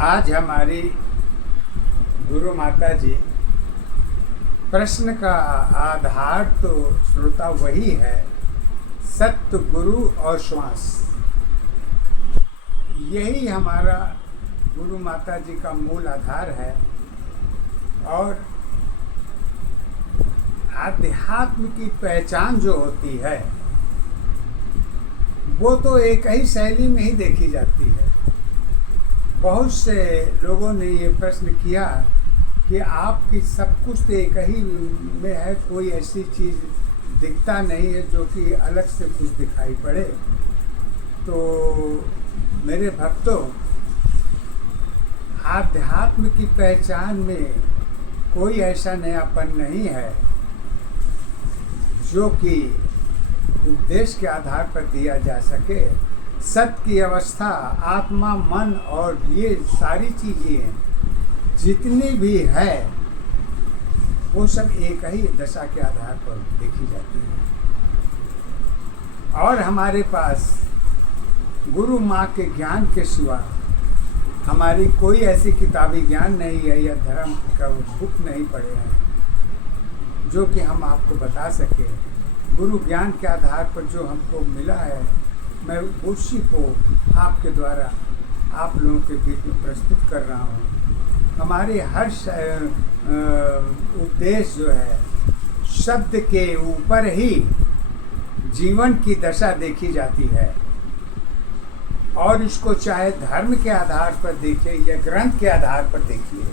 आज हमारी गुरु माता जी प्रश्न का आधार तो श्रोता वही है, सत्य, गुरु और श्वास। यही हमारा गुरु माता जी का मूल आधार है। और आध्यात्म की पहचान जो होती है वो तो एक ही शैली में ही देखी जाती है। बहुत से लोगों ने ये प्रश्न किया कि आपकी सब कुछ तो एक ही में है, कोई ऐसी चीज़ दिखता नहीं है जो कि अलग से कुछ दिखाई पड़े। तो मेरे भक्तों, आध्यात्म की पहचान में कोई ऐसा नयापन नहीं है जो कि उपदेश के आधार पर दिया जा सके। सत्य की अवस्था, आत्मा, मन और ये सारी चीज़ें जितनी भी है वो सब एक ही दशा के आधार पर देखी जाती है। और हमारे पास गुरु माँ के ज्ञान के सिवा हमारी कोई ऐसी किताबी ज्ञान नहीं है या धर्म का बुक नहीं पढ़े हैं जो कि हम आपको बता सके। गुरु ज्ञान के आधार पर जो हमको मिला है, मैं उसी को आपके द्वारा आप लोगों के बीच में प्रस्तुत कर रहा हूँ। हमारे हर उपदेश जो है शब्द के ऊपर ही जीवन की दशा देखी जाती है। और इसको चाहे धर्म के आधार पर देखिए या ग्रंथ के आधार पर देखिए,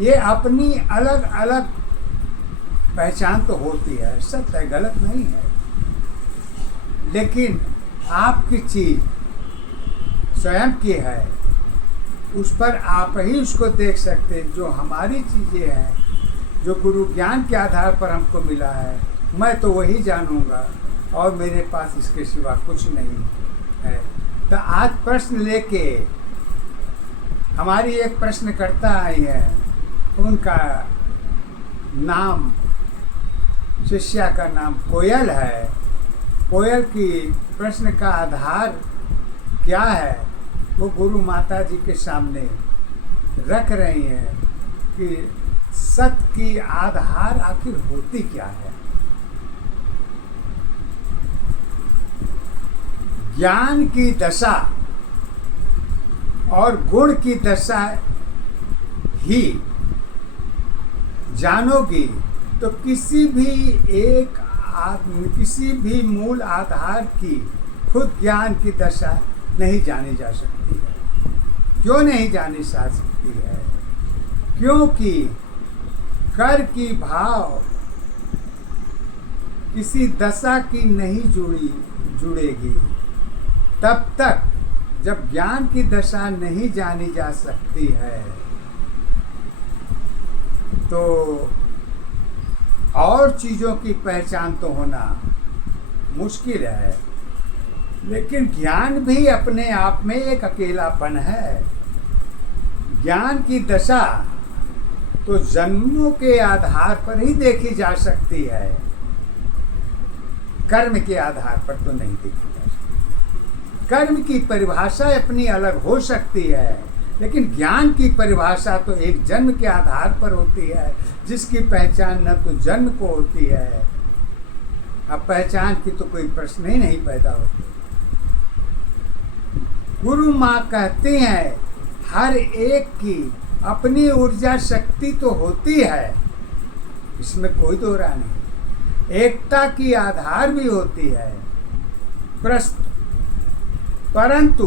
ये अपनी अलग अलग पहचान तो होती है, सत्य है, गलत नहीं है। लेकिन आपकी चीज़ स्वयं की है, उस पर आप ही उसको देख सकते हैं। जो हमारी चीज़ें हैं, जो गुरु ज्ञान के आधार पर हमको मिला है, मैं तो वही जानूंगा और मेरे पास इसके सिवा कुछ नहीं है। तो आज प्रश्न लेके हमारी एक प्रश्नकर्ता आई है, उनका नाम, शिष्या का नाम कोयल है। कोयल की प्रश्न का आधार क्या है वो गुरु माता जी के सामने रख रही हैं कि सत्य की आधार आखिर होती क्या है। ज्ञान की दशा और गुण की दशा ही जानोगी तो किसी भी एक आदमी, किसी भी मूल आधार की खुद ज्ञान की दशा नहीं जानी जा सकती है। क्यों नहीं जानी जा सकती है? क्योंकि कर की भाव किसी दशा की नहीं जुड़ेगी। तब तक जब ज्ञान की दशा नहीं जानी जा सकती है तो और चीज़ों की पहचान तो होना मुश्किल है। लेकिन ज्ञान भी अपने आप में एक अकेलापन है। ज्ञान की दशा तो जन्मों के आधार पर ही देखी जा सकती है, कर्म के आधार पर तो नहीं देखी जा सकती। कर्म की परिभाषा अपनी अलग हो सकती है, लेकिन ज्ञान की परिभाषा तो एक जन्म के आधार पर होती है, जिसकी पहचान न तो जन्म को होती है। अब पहचान की तो कोई प्रश्न ही नहीं पैदा होती। गुरु माँ कहती हैं हर एक की अपनी ऊर्जा शक्ति तो होती है, इसमें कोई दो राय नहीं। एकता की आधार भी होती है, परंतु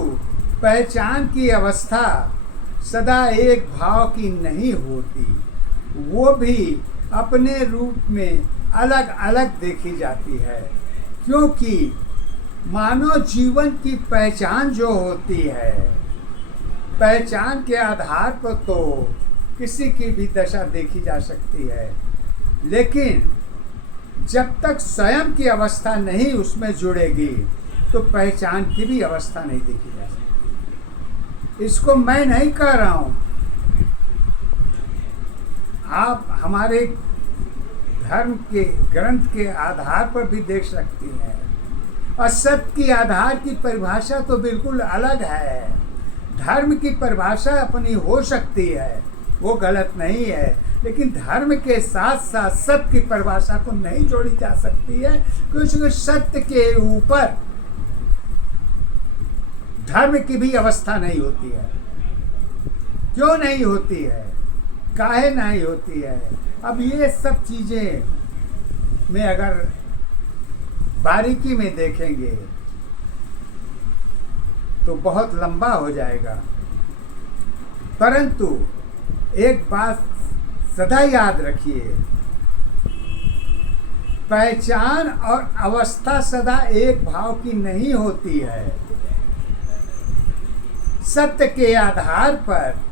पहचान की अवस्था सदा एक भाव की नहीं होती, वो भी अपने रूप में अलग अलग देखी जाती है। क्योंकि मानव जीवन की पहचान जो होती है, पहचान के आधार पर तो किसी की भी दशा देखी जा सकती है, लेकिन जब तक स्वयं की अवस्था नहीं उसमें जुड़ेगी तो पहचान की भी अवस्था नहीं देखी जा सकती। इसको मैं नहीं कह रहा हूँ, आप हमारे धर्म के ग्रंथ के आधार पर भी देख सकती हैं। और सत्य की आधार की परिभाषा तो बिल्कुल अलग है। धर्म की परिभाषा अपनी हो सकती है, वो गलत नहीं है, लेकिन धर्म के साथ साथ सत्य की परिभाषा को नहीं जोड़ी जा सकती है, क्योंकि सत्य के ऊपर धर्म की भी अवस्था नहीं होती है। क्यों नहीं होती है, काहे नहीं होती है? अब ये सब चीजें में अगर बारीकी में देखेंगे तो बहुत लंबा हो जाएगा, परंतु एक बात सदा याद रखिए, पहचान और अवस्था सदा एक भाव की नहीं होती है। सत्य के आधार पर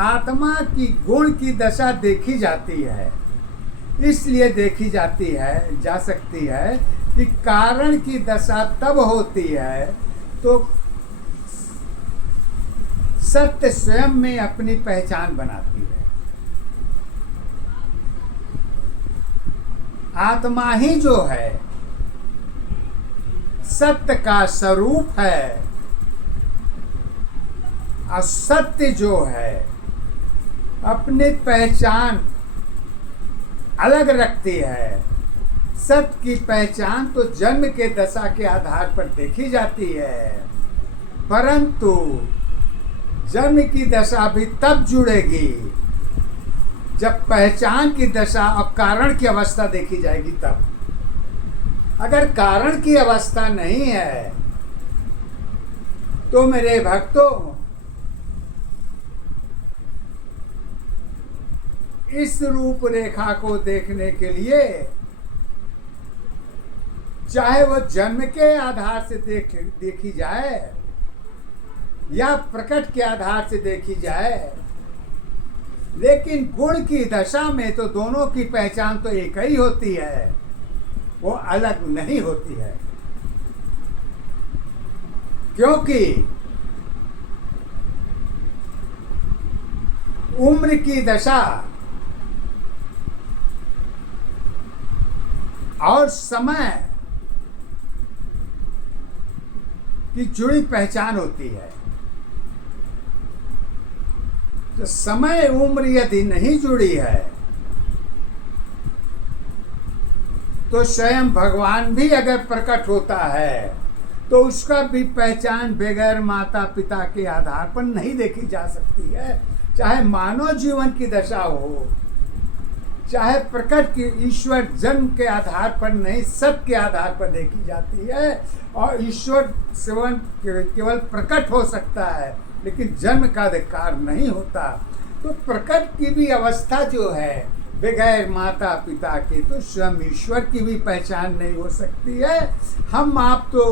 आत्मा की गुण की दशा देखी जाती है, इसलिए देखी जाती है जा सकती है कि कारण की दशा तब होती है तो सत्य स्वयं में अपनी पहचान बनाती है। आत्मा ही जो है सत्य का स्वरूप है, और सत्य जो है अपनी पहचान अलग रखती है। सत्य की पहचान तो जन्म के दशा के आधार पर देखी जाती है, परंतु जन्म की दशा भी तब जुड़ेगी जब पहचान की दशा और कारण की अवस्था देखी जाएगी तब। अगर कारण की अवस्था नहीं है तो मेरे भक्तों, इस रूपरेखा को देखने के लिए चाहे वो जन्म के आधार से देखी जाए या प्रकट के आधार से देखी जाए, लेकिन गुण की दशा में तो दोनों की पहचान तो एक ही होती है, वो अलग नहीं होती है। क्योंकि उम्र की दशा और समय की जुड़ी पहचान होती है। तो समय उम्र यदि नहीं जुड़ी है तो स्वयं भगवान भी अगर प्रकट होता है तो उसका भी पहचान बगैर माता पिता के आधार पर नहीं देखी जा सकती है। चाहे मानव जीवन की दशा हो, चाहे प्रकट की ईश्वर जन्म के आधार पर नहीं सत्य के आधार पर देखी जाती है, और ईश्वर सेवन केवल प्रकट हो सकता है लेकिन जन्म का अधिकार नहीं होता। तो प्रकट की भी अवस्था जो है बगैर माता पिता के, तो स्वयं ईश्वर की भी पहचान नहीं हो सकती है। हम आप तो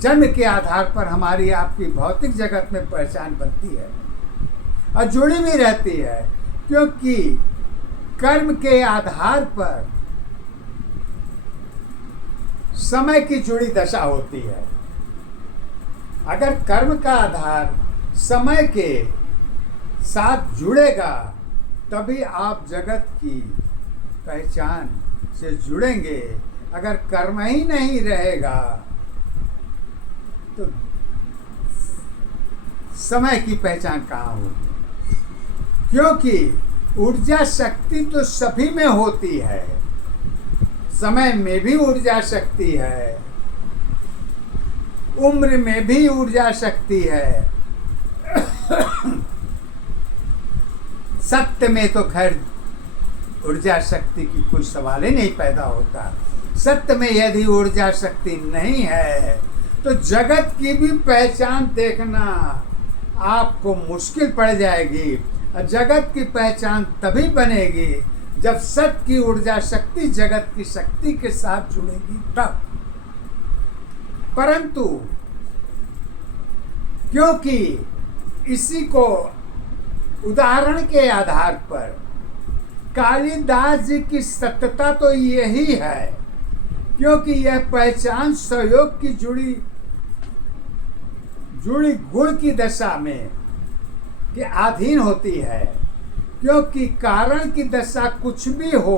जन्म के आधार पर हमारी आपकी भौतिक जगत में पहचान बनती है और जुड़ी भी रहती है, क्योंकि कर्म के आधार पर समय की जुड़ी दशा होती है। अगर कर्म का आधार समय के साथ जुड़ेगा तभी आप जगत की पहचान से जुड़ेंगे। अगर कर्म ही नहीं रहेगा तो समय की पहचान कहाँ होगी? क्योंकि ऊर्जा शक्ति तो सभी में होती है, समय में भी ऊर्जा शक्ति है, उम्र में भी ऊर्जा शक्ति है। सत्य में तो खैर ऊर्जा शक्ति की कोई सवाल ही नहीं पैदा होता। सत्य में यदि ऊर्जा शक्ति नहीं है तो जगत की भी पहचान देखना आपको मुश्किल पड़ जाएगी। जगत की पहचान तभी बनेगी जब सत्य की ऊर्जा शक्ति जगत की शक्ति के साथ जुड़ेगी तब। परंतु क्योंकि इसी को उदाहरण के आधार पर कालिदास जी की सत्यता तो यही है, क्योंकि यह पहचान सहयोग की जुड़ी गुण की दशा में के अधीन होती है। क्योंकि कारण की दशा कुछ भी हो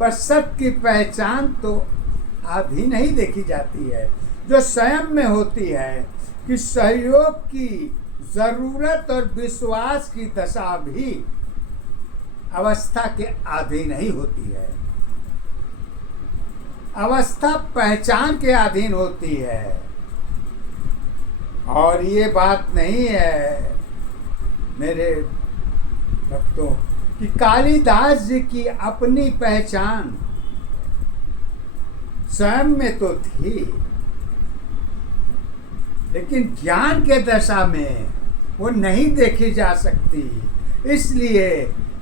पर सत्य की पहचान तो अधीन ही देखी जाती है, जो स्वयं में होती है कि सहयोग की जरूरत और विश्वास की दशा भी अवस्था के अधीन ही होती है। अवस्था पहचान के अधीन होती है। और ये बात नहीं है मेरे भक्तों कि कालिदास जी की अपनी पहचान स्वयं में तो थी, लेकिन ज्ञान के दशा में वो नहीं देखी जा सकती, इसलिए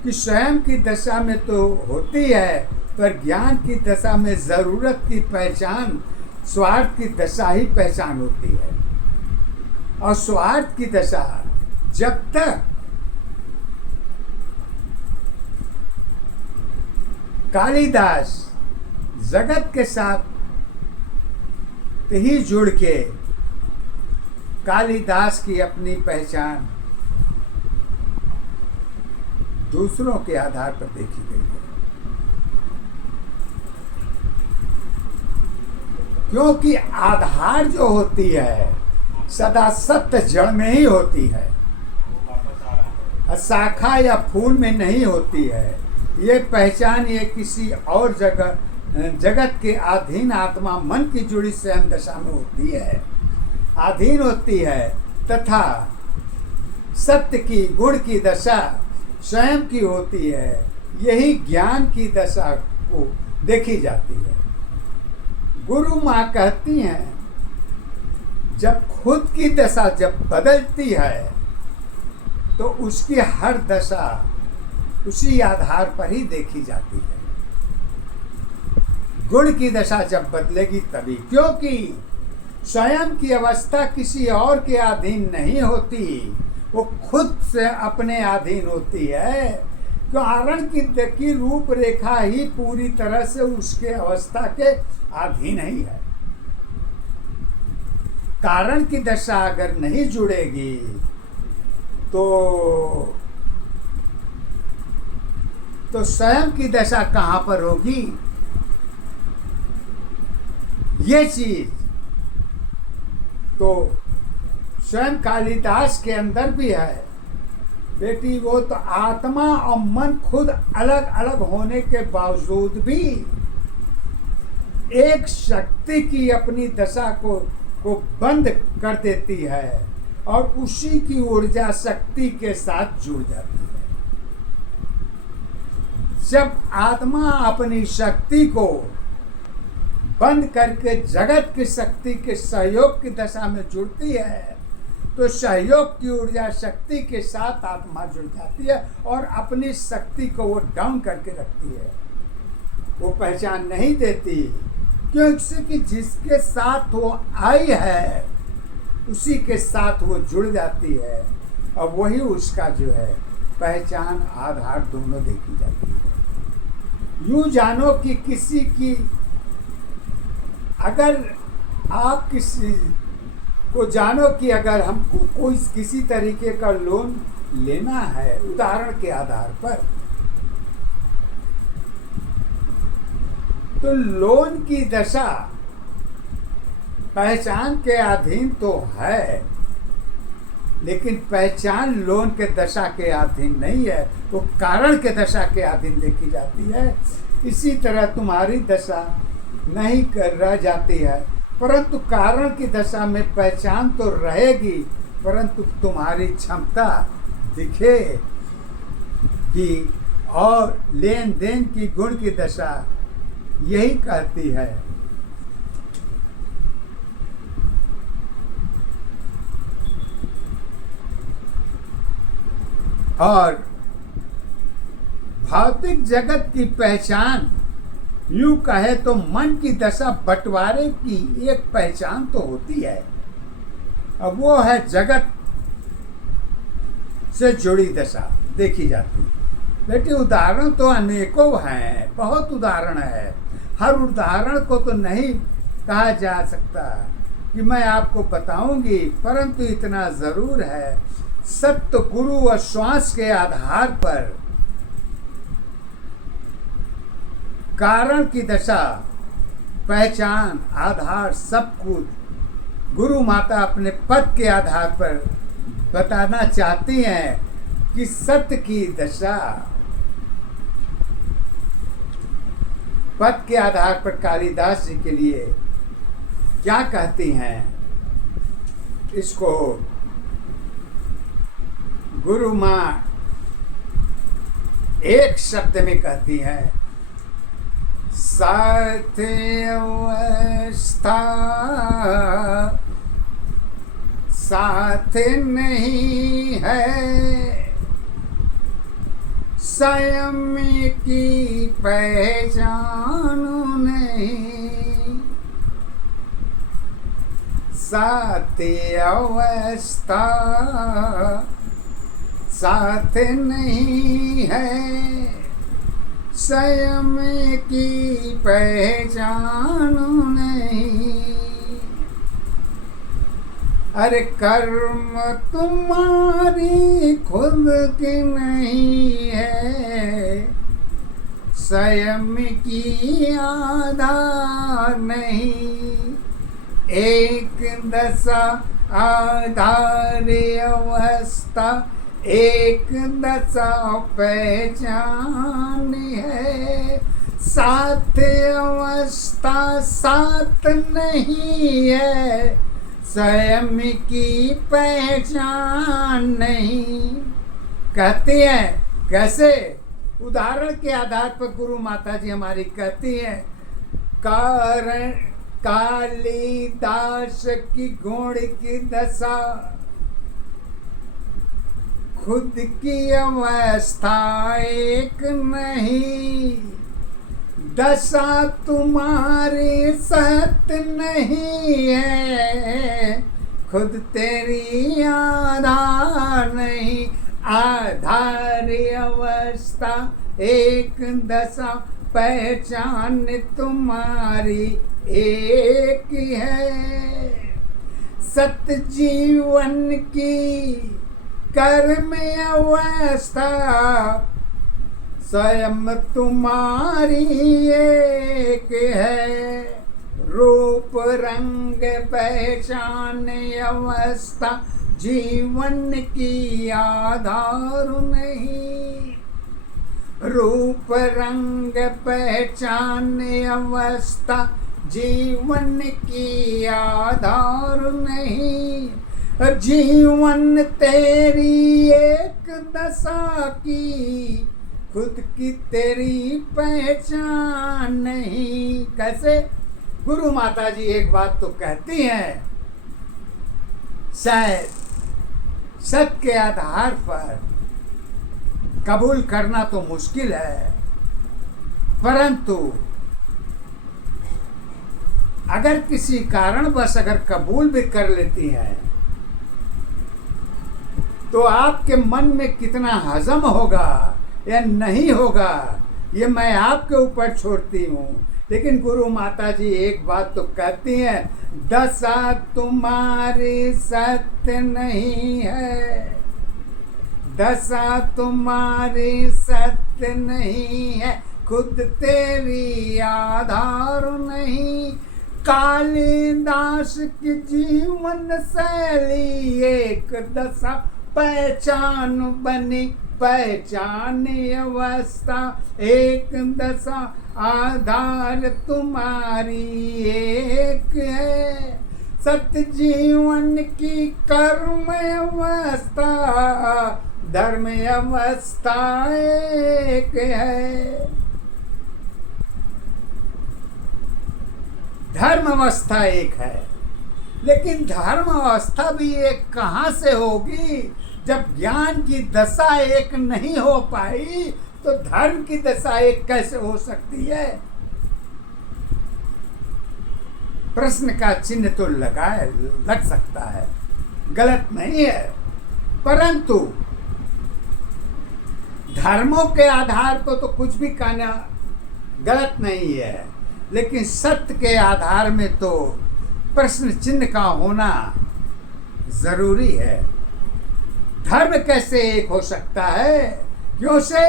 कि स्वयं की दशा में तो होती है, पर ज्ञान की दशा में जरूरत की पहचान, स्वार्थ की दशा ही पहचान होती है। और स्वार्थ की दशा जब तक कालिदास जगत के साथ ही जुड़ के कालिदास की अपनी पहचान दूसरों के आधार पर देखी गई है, क्योंकि आधार जो होती है सदा सत्य जड़ में ही होती है, शाखा या फूल में नहीं होती है। ये पहचान ये किसी और जगत के अधीन आत्मा मन की जुड़ी स्वयं दशा में होती है, अधीन होती है, तथा सत्य की गुण की दशा स्वयं की होती है। यही ज्ञान की दशा को देखी जाती है। गुरु माँ कहती हैं जब खुद की दशा जब बदलती है तो उसकी हर दशा उसी आधार पर ही देखी जाती है। गुण की दशा जब बदलेगी तभी, क्योंकि स्वयं की अवस्था किसी और के अधीन नहीं होती, वो खुद से अपने अधीन होती है। कारण की रूपरेखा ही पूरी तरह से उसके अवस्था के अधीन ही है। कारण की दशा अगर नहीं जुड़ेगी तो स्वयं की दशा कहाँ पर होगी? ये चीज तो स्वयं कालिदास के अंदर भी है। बेटी, वो तो आत्मा और मन खुद अलग अलग होने के बावजूद भी एक शक्ति की अपनी दशा को बंद कर देती है और उसी की ऊर्जा शक्ति के साथ जुड़ जाती है। जब आत्मा अपनी शक्ति को बंद करके जगत की शक्ति के सहयोग की दशा में जुड़ती है तो सहयोग की ऊर्जा शक्ति के साथ आत्मा जुड़ जाती है और अपनी शक्ति को वो डाउन करके रखती है। वो पहचान नहीं देती, क्योंकि जिसके साथ वो आई है उसी के साथ वो जुड़ जाती है और वही उसका जो है पहचान आधार दोनों देखी जाती है। यूं जानो कि किसी की अगर आप किसी को जानो कि अगर हमको कोई किसी तरीके का लोन लेना है उदाहरण के आधार पर, तो लोन की दशा पहचान के अधीन तो है, लेकिन पहचान लोन के दशा के अधीन नहीं है, वो कारण के दशा के अधीन देखी जाती है। इसी तरह तुम्हारी दशा नहीं रह जाती है, परंतु कारण की दशा में पहचान तो रहेगी, परंतु तुम्हारी क्षमता दिखेगी। और लेन देन की गुण की दशा यही कहती है। और भौतिक जगत की पहचान यूं कहे तो मन की दशा बंटवारे की एक पहचान तो होती है, अब वो है जगत से जुड़ी दशा देखी जाती है। बेटे, उदाहरण तो अनेकों हैं, बहुत उदाहरण है। हर उदाहरण को तो नहीं कहा जा सकता कि मैं आपको बताऊंगी, परंतु इतना जरूर है, सत्य गुरु और श्वास के आधार पर कारण की दशा पहचान आधार सब कुछ गुरु माता अपने पद के आधार पर बताना चाहती हैं कि सत्य की दशा पद के आधार पर कालिदास जी के लिए क्या कहती हैं, इसको गुरु माँ एक शब्द में कहती है, साथ अवस्था साथ नहीं है, स्वयं की पहचान नहीं, साथ अवस्था साथ नहीं है, स्वयं की पहचान नहीं। अरे कर्म तुम्हारी खुद की नहीं है, स्वयं की आधार नहीं, एक दशा आधार अवस्था एक दशा पहचान है, साथ अवस्था साथ नहीं है, स्वयं की पहचान नहीं। कहती हैं कैसे? उदाहरण के आधार पर गुरु माता जी हमारी कहती हैं, कारण कालिदास की गुण की दशा खुद की अवस्था एक नहीं, दशा तुम्हारी सत्य नहीं है, खुद तेरी आधार नहीं, आधार अवस्था एक दशा पहचान तुम्हारी एक है, सत्य जीवन की कर्म अवस्था स्वयं तुम्हारी एक है, रूप रंग पहचान अवस्था जीवन की आधार नहीं, रूप रंग पहचान अवस्था जीवन की आधार नहीं, जीवन तेरी एक दशा की खुद की तेरी पहचान नहीं। कैसे? गुरु माता जी एक बात तो कहती हैं, शायद सत्य के आधार पर कबूल करना तो मुश्किल है, परंतु अगर किसी कारणवश अगर कबूल भी कर लेती हैं तो आपके मन में कितना हजम होगा या नहीं होगा, ये मैं आपके ऊपर छोड़ती हूँ। लेकिन गुरु माता जी एक बात तो कहती हैं, दशा तुम्हारी सत्य नहीं है, दशा तुम्हारी सत्य नहीं है, खुद तेरी आधार नहीं, कालिदास की जीवन शैली एक दशा पहचान बनी, पहचान अवस्था एक दशा आधार तुम्हारी एक है, सत्य जीवन की कर्म अवस्था धर्म अवस्था एक है। धर्म अवस्था एक है, लेकिन धर्म अवस्था भी एक कहाँ से होगी? जब ज्ञान की दशा एक नहीं हो पाई तो धर्म की दशा एक कैसे हो सकती है? प्रश्न का चिन्ह तो लग सकता है, गलत नहीं है, परंतु धर्मों के आधार पर तो कुछ भी कहना गलत नहीं है, लेकिन सत्य के आधार में तो प्रश्न चिन्ह का होना जरूरी है। धर्म कैसे एक हो सकता है? क्यों से?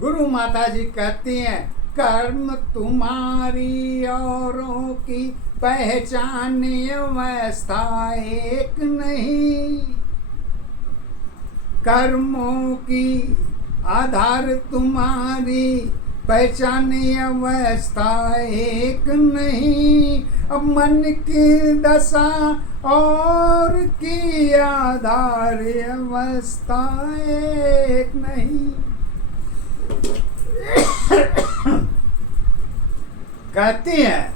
गुरु माता जी कहती हैं, कर्म तुम्हारी औरों की पहचान अवस्था एक नहीं, कर्मों की आधार तुम्हारी, पहचाने अवस्था एक नहीं। अब मन की दशा और की आधार अवस्था एक नहीं। कहती हैं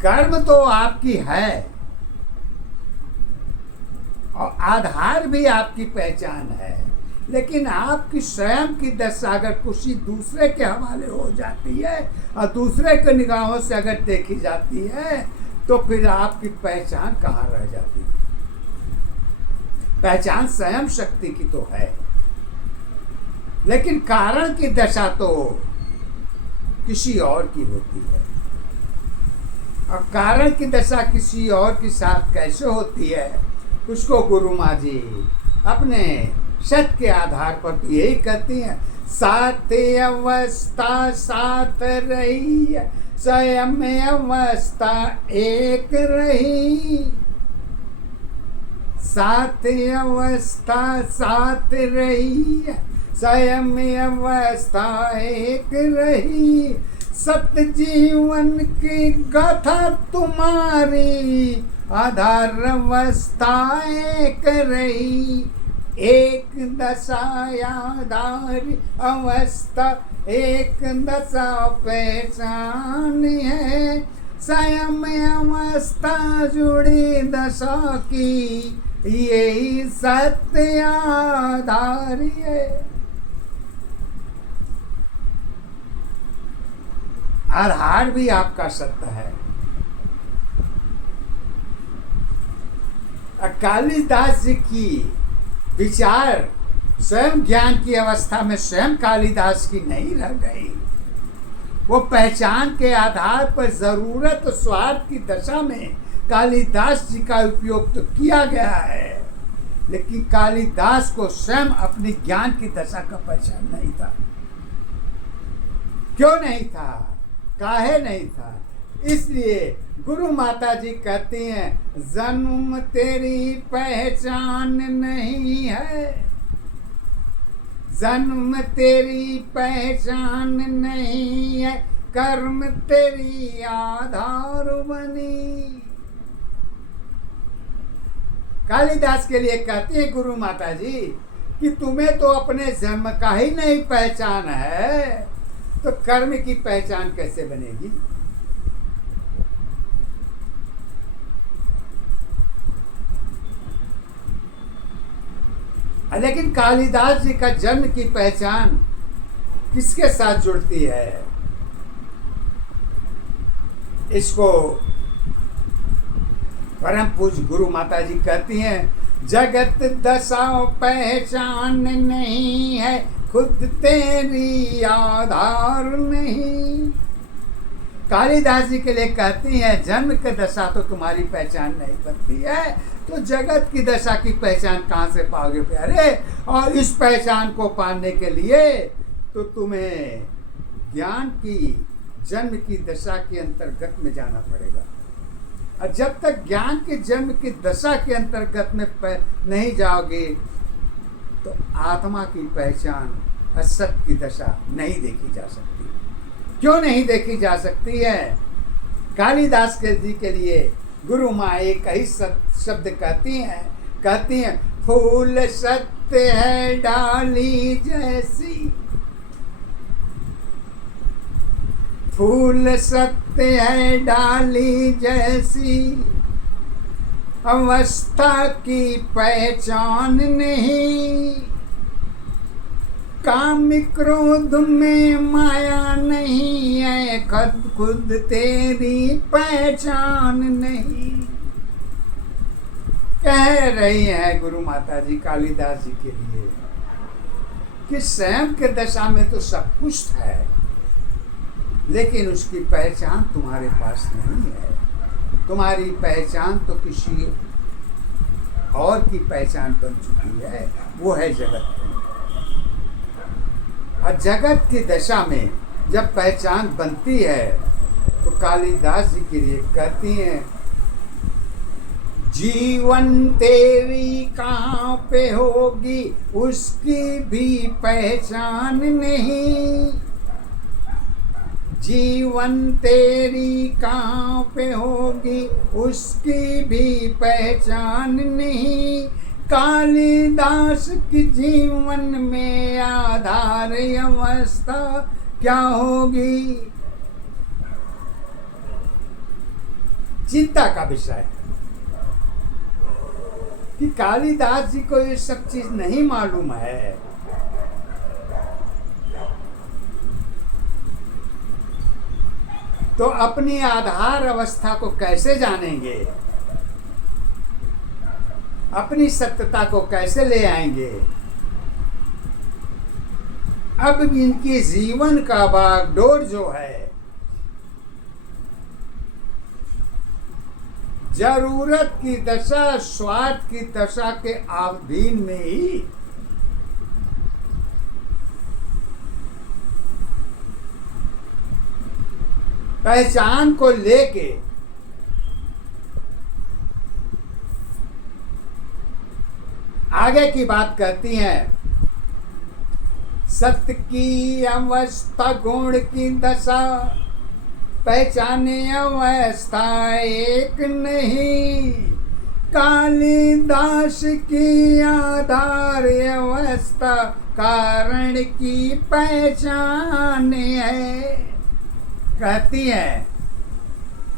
कर्म तो आपकी है और आधार भी आपकी पहचान है, लेकिन आपकी स्वयं की दशा अगर किसी दूसरे के हवाले हो जाती है और दूसरे के निगाहों से अगर देखी जाती है तो फिर आपकी पहचान कहाँ रह जाती है। पहचान स्वयं शक्ति की तो है, लेकिन कारण की दशा तो किसी और की होती है। और कारण की दशा किसी और के साथ कैसे होती है, उसको गुरु माँ जी अपने सत के आधार पर तो यही कहती हैं, साथ अवस्था साथ रही, स्वयं अवस्था एक रही। साथ अवस्था साथ रही, स्वयं अवस्था एक रही। सत्य जीवन की गाथा तुम्हारी, आधार अवस्था एक रही। एक दशा आधार अवस्था एक दशा पहचान है। स्वयं अवस्था जुड़ी दशा की, यही सत्य आधार है। आधार भी आपका सत्य है। कालिदास जी की विचार स्वयं ज्ञान की अवस्था में स्वयं कालिदास की नहीं रह गई। वो पहचान के आधार पर जरूरत और स्वार्थ की दशा में कालिदास जी का उपयोग तो किया गया है, लेकिन कालिदास को स्वयं अपनी ज्ञान की दशा का पहचान नहीं था। क्यों नहीं था, काहे नहीं था? इसलिए गुरु माता जी कहती हैं, जन्म तेरी पहचान नहीं है, जन्म तेरी पहचान नहीं है, कर्म तेरी आधार बनी। कालिदास के लिए कहती है गुरु माता जी कि तुम्हें तो अपने जन्म का ही नहीं पहचान है, तो कर्म की पहचान कैसे बनेगी? लेकिन कालिदास जी का जन्म की पहचान किसके साथ जुड़ती है? इसको परम पूज्य गुरु माता जी कहती हैं, जगत दशा पहचान नहीं है, खुद तेरी आधार नहीं। कालिदास जी के लिए कहती हैं, जन्म की दशा तो तुम्हारी पहचान नहीं बनती है, तो जगत की दशा की पहचान कहाँ से पाओगे प्यारे? और इस पहचान को पाने के लिए तो तुम्हें ज्ञान की जन्म की दशा के अंतर्गत में जाना पड़ेगा। और जब तक ज्ञान के जन्म की दशा के अंतर्गत में नहीं जाओगे तो आत्मा की पहचान असत की दशा नहीं देखी जा सकती। क्यों नहीं देखी जा सकती है? कालिदास के जी के लिए गुरु माँ एक ही शब्द कहती हैं, फूल सत्य है डाली जैसी, फूल सत्य है डाली जैसी, अवस्था की पहचान नहीं। काम क्रोध में माया नहीं है, खुद खुद तेरी पहचान नहीं। कह रही है गुरु माता जी कालिदास जी के लिए कि स्वयं के दशा में तो सब कुछ है, लेकिन उसकी पहचान तुम्हारे पास नहीं है। तुम्हारी पहचान तो किसी और की पहचान बन चुकी है, वो है जगत। और जगत की दशा में जब पहचान बनती है तो कालिदास जी के लिए कहती हैं, जीवन तेरी कहाँ पे होगी उसकी भी पहचान नहीं। जीवन तेरी कहाँ पे होगी उसकी भी पहचान नहीं। कालिदास की जीवन में आधार अवस्था क्या होगी? चिंता का विषय है कि कालिदास जी को ये सब चीज नहीं मालूम है। तो अपनी आधार अवस्था को कैसे जानेंगे? अपनी सत्यता को कैसे ले आएंगे? अब इनकी जीवन का बागडोर जो है, जरूरत की दशा, स्वार्थ की दशा के अधीन में ही पहचान को लेके आगे की बात कहती हैं। सत्य की अवस्था, गुण की दशा, पहचाने अवस्था एक नहीं। कालिदास की आधार अवस्था कारण की पहचान है। कहती है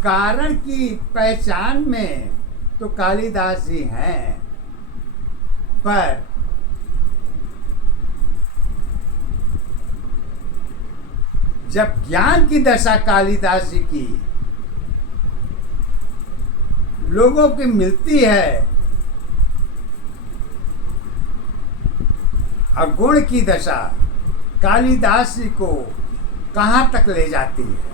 कारण की पहचान में तो कालिदास जी हैं, पर जब ज्ञान की दशा कालिदास जी की लोगों की मिलती है और गुण की दशा कालिदास जी को कहाँ तक ले जाती है,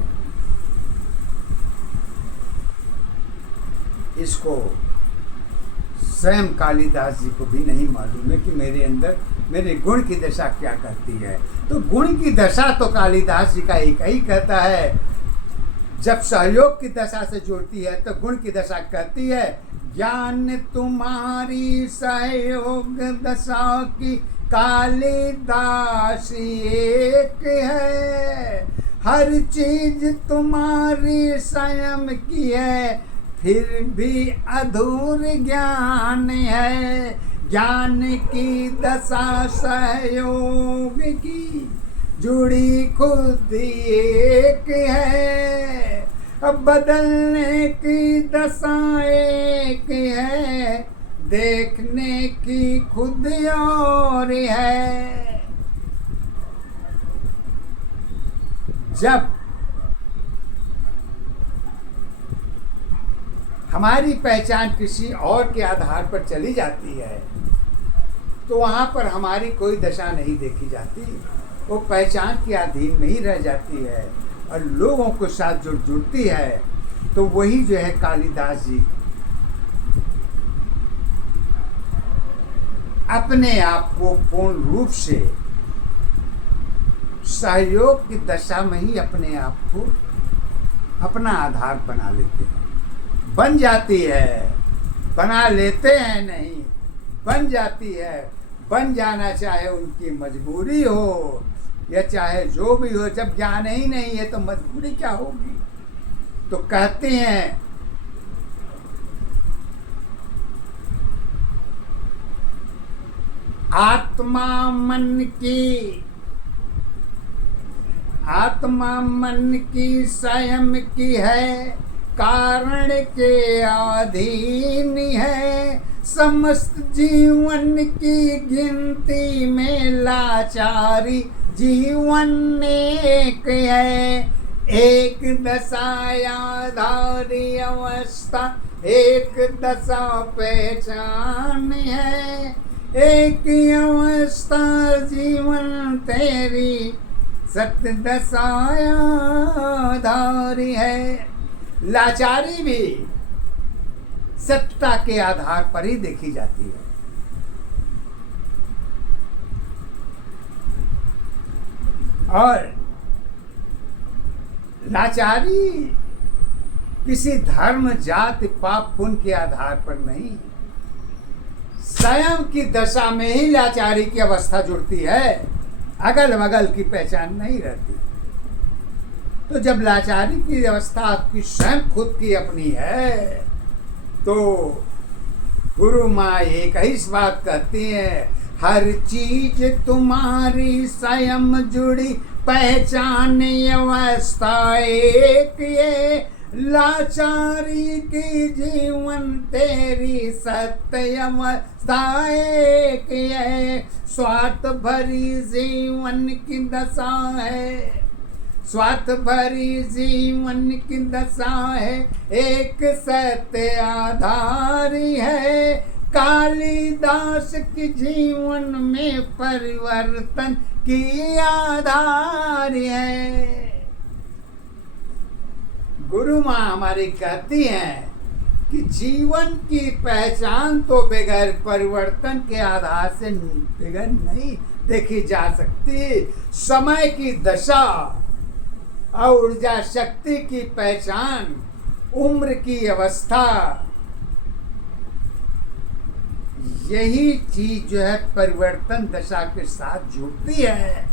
इसको स्वयं कालिदास जी को भी नहीं मालूम है कि मेरे अंदर मेरे गुण की दशा क्या करती है। तो गुण की दशा तो कालिदास जी का एक ही कहता है। जब सहयोग की दशा से जुड़ती है तो गुण की दशा कहती है, ज्ञान तुम्हारी सहयोग दशा की कालिदास एक है। हर चीज तुम्हारी स्वयं की है, फिर भी अधूर ज्ञान है। ज्ञान की दशा सहयोग की जुड़ी खुद एक है। अब बदलने की दशा एक है, देखने की खुद और है। जब हमारी पहचान किसी और के आधार पर चली जाती है तो वहाँ पर हमारी कोई दशा नहीं देखी जाती, वो पहचान के अधीन में ही रह जाती है और लोगों के साथ जुड़ती है। तो वही जो है कालिदास जी अपने आप को पूर्ण रूप से सहयोग की दशा में ही अपने आप को अपना आधार बना लेते हैं। बन जाती है, बना लेते हैं नहीं, बन जाती है। बन जाना चाहे उनकी मजबूरी हो या चाहे जो भी हो, जब ज्ञान ही नहीं है तो मजबूरी क्या होगी। तो कहते हैं आत्मा मन की स्वयं की है, कारण के अधीन है। समस्त जीवन की गिनती में लाचारी जीवन एक है। एक दशा आधारी अवस्था, एक दशा पहचान है। एक अवस्था जीवन तेरी, सत्य दशा आधारी है। लाचारी भी सत्यता के आधार पर ही देखी जाती है। और लाचारी किसी धर्म जाति पाप पुण्य के आधार पर नहीं, स्वयं की दशा में ही लाचारी की अवस्था जुड़ती है, अगल बगल की पहचान नहीं रहती। तो जब लाचारी की अवस्था आपकी स्वयं खुद की अपनी है, तो गुरु माँ एक ही बात कहती है, हर चीज तुम्हारी स्वयं जुड़ी, पहचान अवस्था एक ये, लाचारी की जीवन तेरी सत्य अवस्था एक ये, स्वार्थ भरी जीवन की दशा है, स्वार्थ भरी जीवन की दशा है, एक सत्य आधारी है, कालिदास के जीवन में परिवर्तन की आधार है। गुरु माँ हमारी कहती हैं कि जीवन की पहचान तो बगैर परिवर्तन के आधार से बगैर नहीं देखी जा सकती। समय की दशा और ऊर्जा शक्ति की पहचान, उम्र की अवस्था, यही चीज जो है परिवर्तन दशा के साथ जुड़ती है।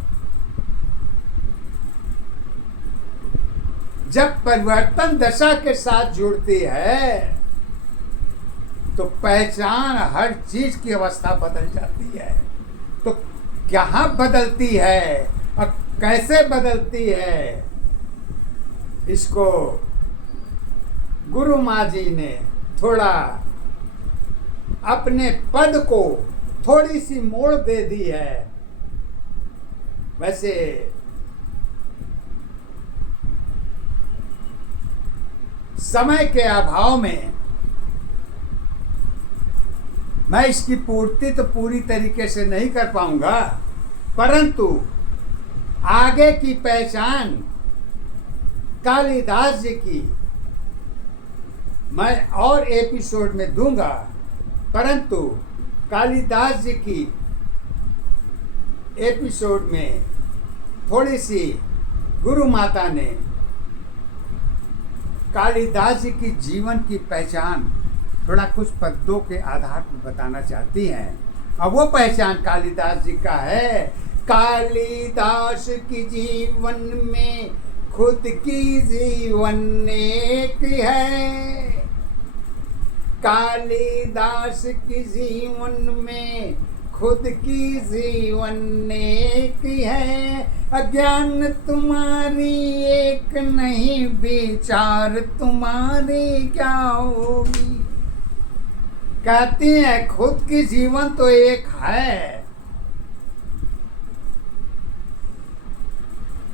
जब परिवर्तन दशा के साथ जुड़ती है तो पहचान, हर चीज की अवस्था बदल जाती है। तो कहाँ बदलती है और कैसे बदलती है, इसको गुरु माँ जी ने थोड़ा अपने पद को थोड़ी सी मोड़ दे दी है। वैसे समय के अभाव में मैं इसकी पूर्ति तो पूरी तरीके से नहीं कर पाऊंगा, परंतु आगे की पहचान कालिदास जी की मैं और एपिसोड में दूंगा, परंतु कालिदास जी की एपिसोड में थोड़ी सी गुरु माता ने कालिदास जी की जीवन की पहचान थोड़ा कुछ पद्यों के आधार पर बताना चाहती हैं। अब वो पहचान कालिदास जी का है, कालिदास की जीवन में खुद की जीवन एक है, कालिदास की जीवन में खुद की जीवन एक है, अज्ञान तुम्हारी एक नहीं, विचार तुम्हारी क्या होगी। कहती हैं खुद की जीवन तो एक है,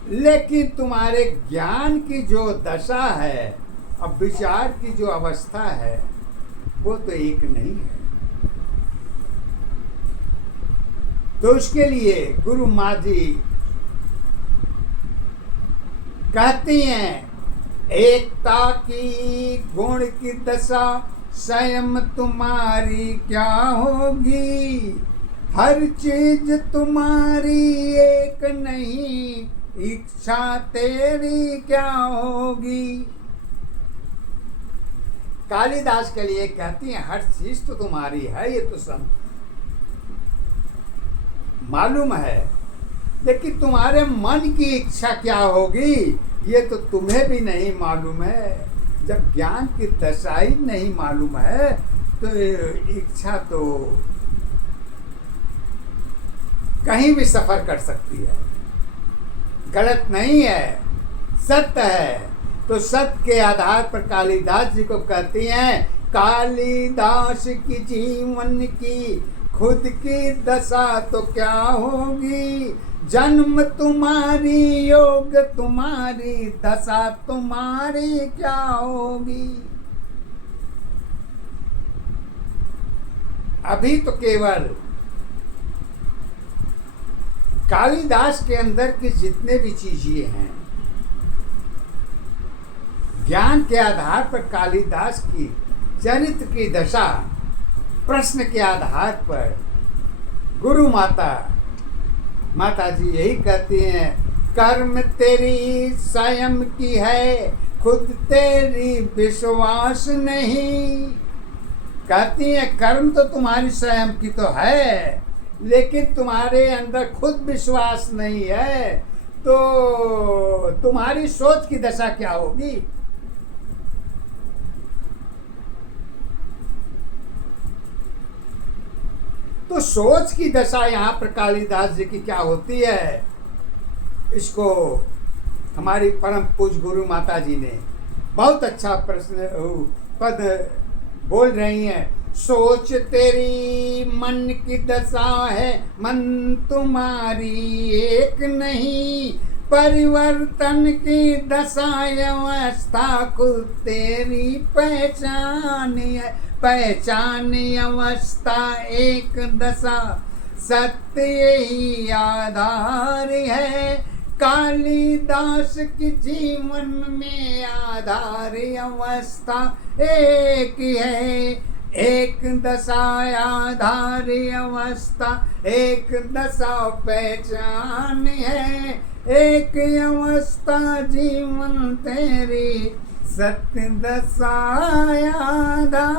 लेकिन तुम्हारे ज्ञान की जो दशा है और विचार की जो अवस्था है वो तो एक नहीं है। तो उसके लिए गुरु माँ जी कहती हैं, एकता की गुण की दशा स्वयं तुम्हारी क्या होगी, हर चीज तुम्हारी एक नहीं, इच्छा तेरी क्या होगी। कालिदास के लिए कहती हैं हर चीज तो तुम्हारी है, ये तो सब मालूम है, लेकिन तुम्हारे मन की इच्छा क्या होगी ये तो तुम्हें भी नहीं मालूम है। जब ज्ञान की दशा ही नहीं मालूम है तो इच्छा तो कहीं भी सफर कर सकती है, गलत नहीं है, सत्य है। तो सत्य के आधार पर कालिदास जी को कहती हैं, कालिदास की जीवन की खुद की दशा तो क्या होगी, जन्म तुम्हारी योग तुम्हारी दशा तुम्हारी क्या होगी। अभी तो केवल कालिदास के अंदर के जितने भी चीजें हैं, ज्ञान के आधार पर कालिदास की चरित्र की दशा, प्रश्न के आधार पर गुरु माता जी यही कहती हैं, कर्म तेरी स्वयं की है, खुद तेरी विश्वास नहीं। कहती है कर्म तो तुम्हारी स्वयं की तो है, लेकिन तुम्हारे अंदर खुद विश्वास नहीं है, तो तुम्हारी सोच की दशा क्या होगी। तो सोच की दशा यहाँ पर कालिदास जी की क्या होती है, इसको हमारी परम पूज्य गुरु माता जी ने बहुत अच्छा प्रश्न पद बोल रही हैं। सोच तेरी मन की दशा है, मन तुम्हारी एक नहीं, परिवर्तन की दशा अवस्था खुद तेरी पहचान है, पहचान अवस्था एक दशा सत्य यही आधार है। कालिदास की जीवन में आधार अवस्था एक है, एक दशा आधार अवस्था एक दशा पहचान है, एक अवस्था जीवन तेरी सत्य दशा आधार।